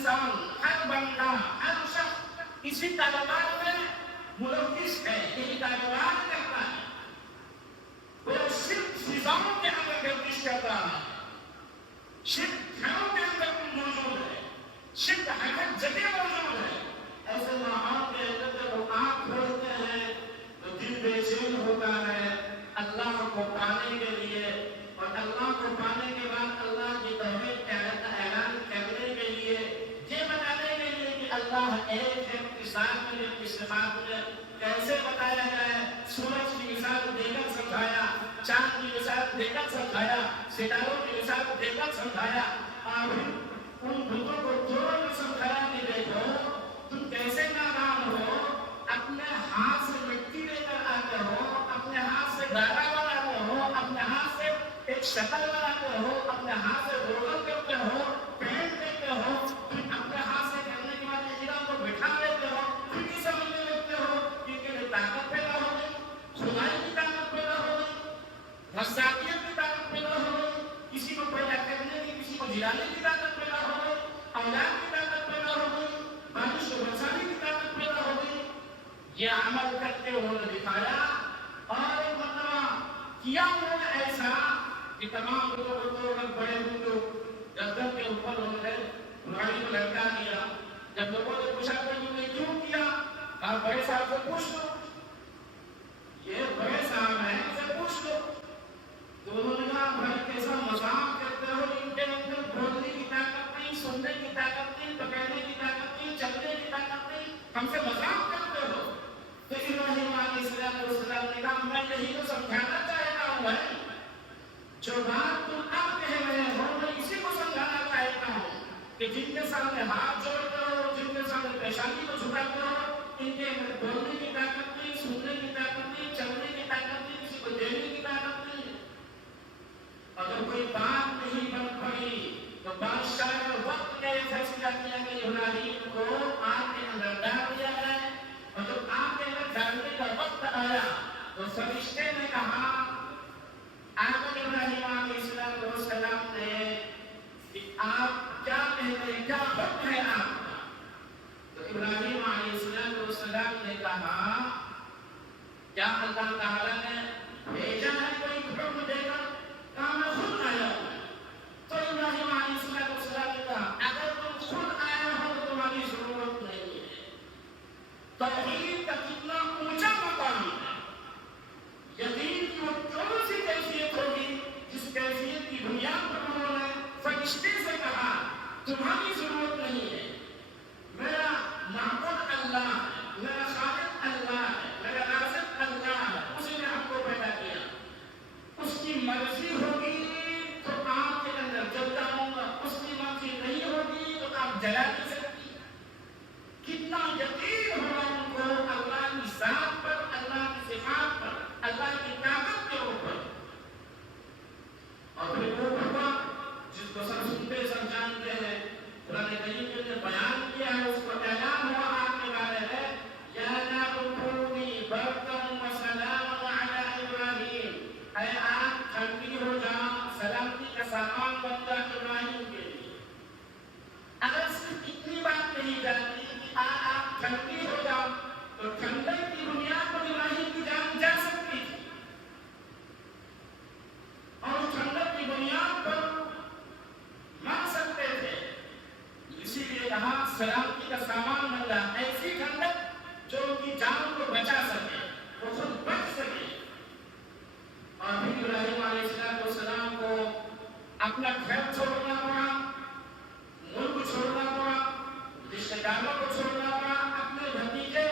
انسان، ہر بندہ، ہر شخص اسی کاروبار میں ملوث ہے، یہی کاروبار کرتا ہے. وہ صرف فضاؤں کے اندر گردش کرتا ہے، شرک گھروں کے اندر موجود ہے، شرک ہر جگہ موجود ہے. ایسے ماحول کے اندر جب وہ آنکھ کھولتے ہیں تو دل بے چین ہوتا ہے اللہ کو پانے کے لیے، اور اللہ کو پانے کے بعد اللہ کی توحید کا اعلان کرنے کے لیے، یہ بتانے کے لیے کہ اللہ ایک ہے، ساتھ میں اس صفات میں کیسے بتایا جائے. سورج کی مثال دے کر سمجھایا، چاند کی مثال دے کر سمجھایا، ستاروں کی مثال دے کر سمجھایا، اور ان بتوں کو توڑ کر سمجھایا کہ دیکھو تم کیسے نادان ہو، اپنے ہاتھ سے مٹی لے کر آتے ہو، اپنے ہاتھ سے گارا بناتے ہو، اپنے ہاتھ سے ایک شکل بناتے ہو، اپنے ہاتھ سے روغن کرتے ہو، پینٹ دیتے ہو، پھر اپنے ہاتھ سے کرنے کے بعد انجیروں کو بٹھا دیتے ہو، پھر بھی سمجھنے لگتے ہو کہ تیرے طاقت پیدا ہو گئی، خدائی کی طاقت پیدا ہو گئی، رساکیت کی طاقت پیدا ہو گئی، کسی کو پیدا کرنے کی، کسی کو جلانے کی طاقت پیدا ہو گئی، اولاد کی طاقت پیدا ہو گئی، بارش کو برسانے کی طاقت پیدا ہو گئی. یہ عمل کرتے انہوں نے دکھایا، اور ایک مرتبہ کیا انہوں نے ایسا کہ تمام لوگوں کو توڑ کر بڑے بندو گردن کے اوپر انہوں نے بھائی کو لٹکا دیا. جب لوگوں نے پوچھا کہ تم نے کیوں کیا، اور بڑے صاحب سے پوچھ لو، یہ بڑے صاحب ہیں، ان سے پوچھ لو. تو انہوں نے کہا بھائی کیسا مذاق کرتے ہو، ان کے اندر بولنے کی طاقت نہیں، سننے کی طاقت نہیں، پکڑنے کی طاقت نہیں، چلنے کی طاقت نہیں، ہم سے مذاق کرتے ہو. تو ابراہیم علیہ السلام نے کہا میں یہی تو سمجھانا چاہتا ہوں بھائی، جو بات تم اب کہہ رہے ہو میں اسی کو سمجھانا چاہتا ہوں کہ جن کے سامنے ہاتھ جوڑتے ہو، جن کے سامنے پیشانی کو جھکاتے ہو، ان کے اندر بولنے کی طاقت نہیں، سننے کی طاقت نہیں، چلنے کی طاقت نہیں، کسی کو دینے کی طاقت نہیں. اگر کوئی بات نہیں بن پڑی تو بادشاہ نے وقت نے فیصلہ کیا کہ ابراہیم کو آگ کے اندر ڈال دیا جائے. اور جب آگ کے اندر ڈالنے کا وقت آیا تو فرشتے نے کہا آدم ابراہیم علیہ السلام نے کہ آپ کیا کہتے ہیں، کیا حکم ہے آپ کا. تو ابراہیم علیہ السلام نے کہا کیا اللہ تعالیٰ نے بھیجا ہے کوئی حکم دے کر، کہا میں خود آیا ہوں. تو ابراہیم علیہ السلام نے کہا اگر تم خود آیا ہو تو تمہاری ضرورت نہیں ہے. توحید کا کتنا اونچا مقام ہے. یقین کی وہ کون سی کیفیت ہوگی جس کیفیت کی بنیاد پر انہوں نے فرشتے سے کہا تمہاری ضرورت نہیں ہے، میرا معبود اللہ ہے، میرا خالق اللہ ہے، میرا رازق اللہ ہے، اسی نے ہم کو پیدا کیا، اس کی مرضی ہوگی تو آپ کے اندر جلتا ہوں گا، اس کی مرضی نہیں ہوگی تو آپ جلا نہیں سکتی. کتنا یقین ہوگا ان کو اللہ کی ذات پر، اللہ کی صفات پر، اللہ کی طاقت کے اوپر. اور پھر وہ ہوا جس کو سب سنتے سب جانتے ہیں، قرآن کریم نے بیان کیا ہے، اس کو اعلان ہوا آپ کے بارے میں یا نار کونی بردا وسلاما علی ابراہیم، اے آگ ٹھنڈی ہو جا، سلامتی کا سامان بن جا ابراہیم کے لیے. اگر صرف اتنی بات نہیں جانتی کہ آپ ٹھنڈی ہو جاؤ تو ٹھنڈک کی بنیاد پر ابراہیم کی جان جا سکتی تھی، اور ٹھنڈک کی بنیاد پر مر سکتے تھے. اسی لیے کہا سلامتی کا سامان بن جا، ایسی ٹھنڈک جو ان کی جان کو بچا سکے، وہ خود بچ سکے. اور پھر ابراہیم علیہ السلام کو اپنا گھر چھوڑنا پڑا، ملک چھوڑنا پڑا، رشتہ داروں کو چھوڑنا پڑا، اپنے بھتیجے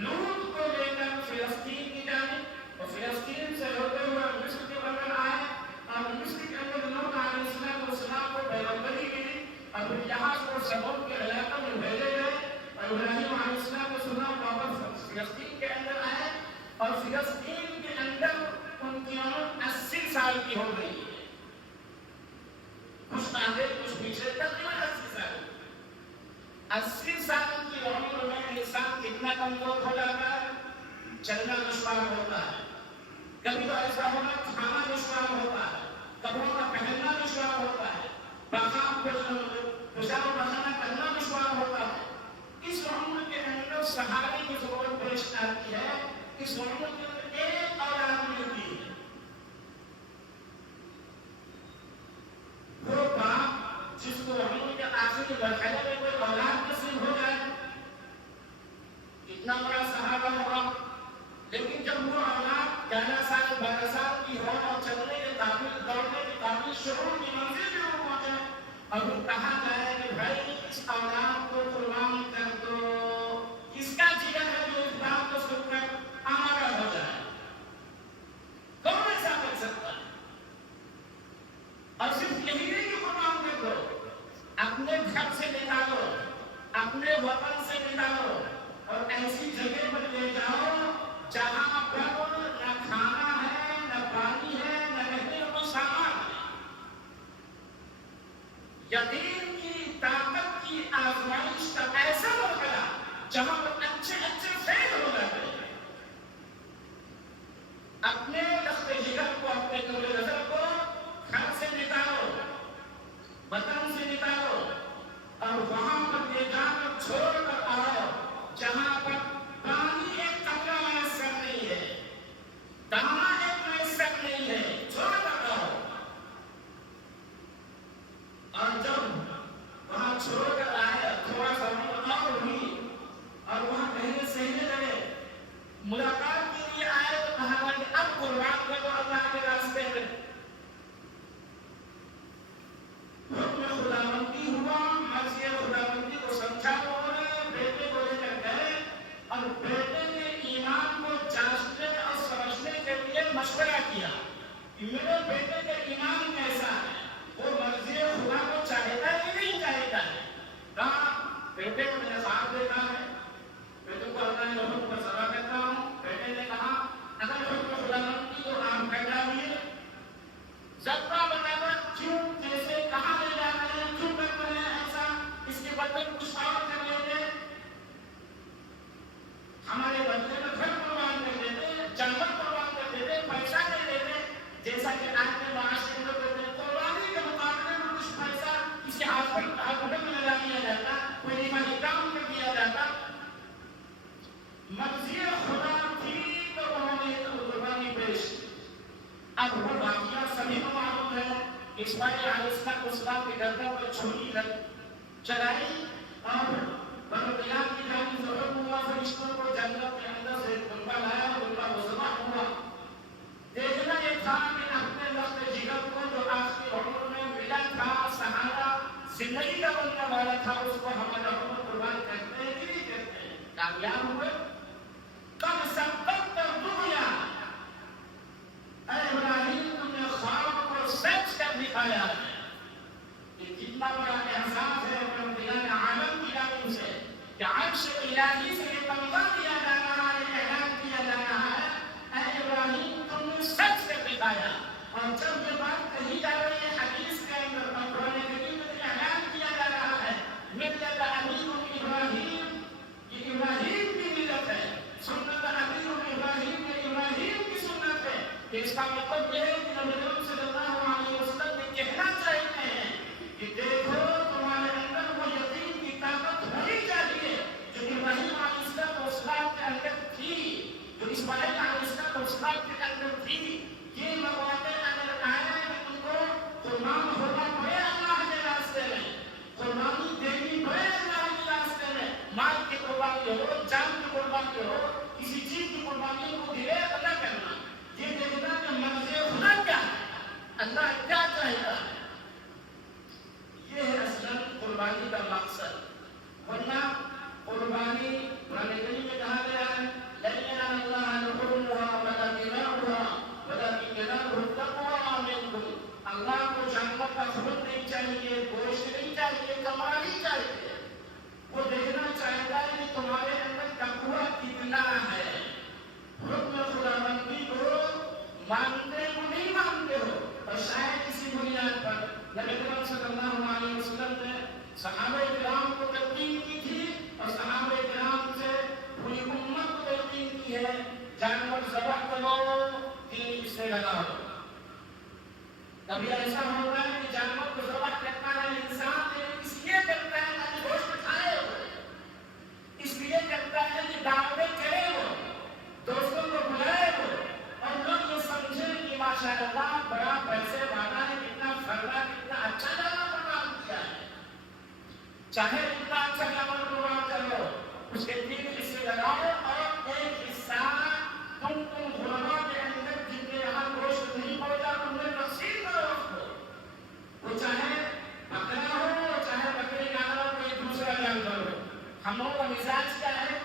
لوط کو لے کر فلسطین کی جانب، اور فلسطین سے ہوتے ہوئے مصر کے اندر آئے، اور مصر کے اندر لوط علیہ السلام کو پیغمبری ملی، اور پھر یہاں کو سبب کے علاقہ میں بھیجے گئے، اور ابراہیم علیہ السلام واپس فلسطین کے اندر آئے، اور فلسطین کے اندر ان کی عمر 80 سال کی ہو گئی ہے. کچھ آگے کچھ پیچھے تقریباً 80 سال. 80 سال کی عمر میں انسان کتنا کمزور ہو جاتا ہے، چلنا دشوار ہوتا ہے. کبھی تو ایسا ہونا کھانا دشوار ہوتا ہے، کپڑوں کا پہننا دشوار ہوتا ہے، پاخاب پوشاک پخانا کرنا دشوار کے مرحلے میں کوئی اولاد نصیب ہو جائے، اتنا بڑا صحابہ ہوا، لیکن جب وہ اولاد 11 سال 12 سال کی ہو اور چلنے کے قابل، دوڑنے کے قابل، شعور کی منزل میں وہ پہنچے اور وہ کہا جائے کہ بھائی اس اولاد کو قربان کر دو، کس کا جگر ہے جو اس بات کو سن کر آمادہ ہو جائے؟ کون ایسا کر سکتا ہے؟ اور صرف یہی نہیں کہ قربان کر دو، اپنے گھر سے نکالو، اپنے وطن سے نکالو اور ایسی جگہ پر لے جاؤ جہاں پر نہ کھانا ہے، نہ پانی ہے، نہ رہنے کا کوئی سامان ہے۔ یقین کی طاقت کی آزمائش کا ایسا مرحلہ جہاں پر اچھے اچھے فیل ہو جاتے ہیں۔ اپنے لخت جگر کو، اپنے نور نظر کو گھر سے نکالو، وطن سے نکالو اور وہاں پر لے جا کر چھوڑ کر آؤ جہاں پر پانی ایک قطرہ میسر نہیں ہے، دانا ایک میسر نہیں ہے، چھوڑ کر آؤ۔ اور جب وہاں چھوڑ کر آئے، تھوڑا سا اور ہوئی اور وہاں کہیں سہنے لگے، ملاقات کے لیے آئے تو کہا کہ اب قربان کر دو اللہ کے راستے میں۔ حکم خداوندی ہوا، مرضی خداوندی کو سمجھا لوگوں نے، بیٹے کو لے کر گئے اور بیٹے کے ایمان کو جانچنے اور سمجھنے کے لیے مشورہ کیا کہ میرے بیٹے کا ایمان کیسا ہے، وہ مرضی خدا کو چاہتا ہے کہ نہیں چاہتا ہے؟ کہا بیٹے کو میں نے ساتھ دیکھا ہے، بیٹے کو اللہ نے حکم پر سزا کرتا ہوں۔ بیٹے نے کہا اگر حکم خداوندی کو عام کر ڈالیے، ذرا بتانا کیوں، کیسے، کہاں لے جا رہے ہیں، کیوں کر رہے ہیں ایسا، اس کے بدلے کچھ اور کر لیتے، ہمارے بدلے میں گھر قربان کر دیتے، جانور قربان کر دیتے، پیسہ دے دیتے، جیسا کہ آج کے معاشرے میں کرتے ہیں۔ قربانی کے مقابلے میں کچھ پیسہ اس کے ہاتھ پر لگا دیا جاتا، کوئی نمازی کام کر دیا جاتا۔ مرضی خدا تھی تو انہوں نے قربانی پیش کی۔ اب وہ واقعہ سبھی کو معلوم ہے، اسماعیل علیہ السلام کے گردن پر چھری چلائی اور بنیاد کی جانب سے حکم ہوا، فرشتوں کو جنت کے اندر سے گنبا لایا، گنبا مذبح ہوا۔ دیکھنا یہ تھا کہ اپنے لخت جگر کو جو آخری عمر میں ملا تھا، سہارا زندگی کا بننے والا تھا، اس کو ہمارا عمر قربان کرتے ہیں کہ نہیں کرتے ہیں؟ کامیاب ہوئے؟ کب سبقت دنیا، اے ابراہیم تم نے خواب کو سچ کر دکھایا ہے۔ یہ کتنا بڑا احساس ہے پروردگار عالم کی جانب سے کہ عرش الہی سے یہ تمغہ دیا جا رہا ہے، اعلان کیا جا رہا ہے، اے ابراہیم تم نے سچ کر دکھایا۔ اور جب یہ بات کہی جا رہی ہے حدیث کے اندر، قرآن کریم میں اعلان کیا جا رہا ہے ملت ابیکم ابراہیم، یہ ابراہیم کی ملت ہے، سنت ابیکم ابراہیم، یہ ابراہیم کی سنت ہے۔ کہ اس کا مطلب یہ ہے کہ نبی کریم صلی اللہ علیہ وسلم نے کہنا چاہتے ہیں کہ دیکھو تمہارے اندر وہ یقین کی طاقت ہونی چاہیے جو ابراہیم چاہے جتنا اچھا جانور قربان کرو، اس کے 3 حصے لگاؤ اور ایک حصہ تم غلاموں کے اندر جن کے یہاں گوشت نہیں پہنچا تم نے تقسیم کرو اس کو. وہ چاہے بکرا ہو چاہے بکری جانور کوئی دوسرا جانور ہو. ہم لوگوں کا مزاج کیا ہے؟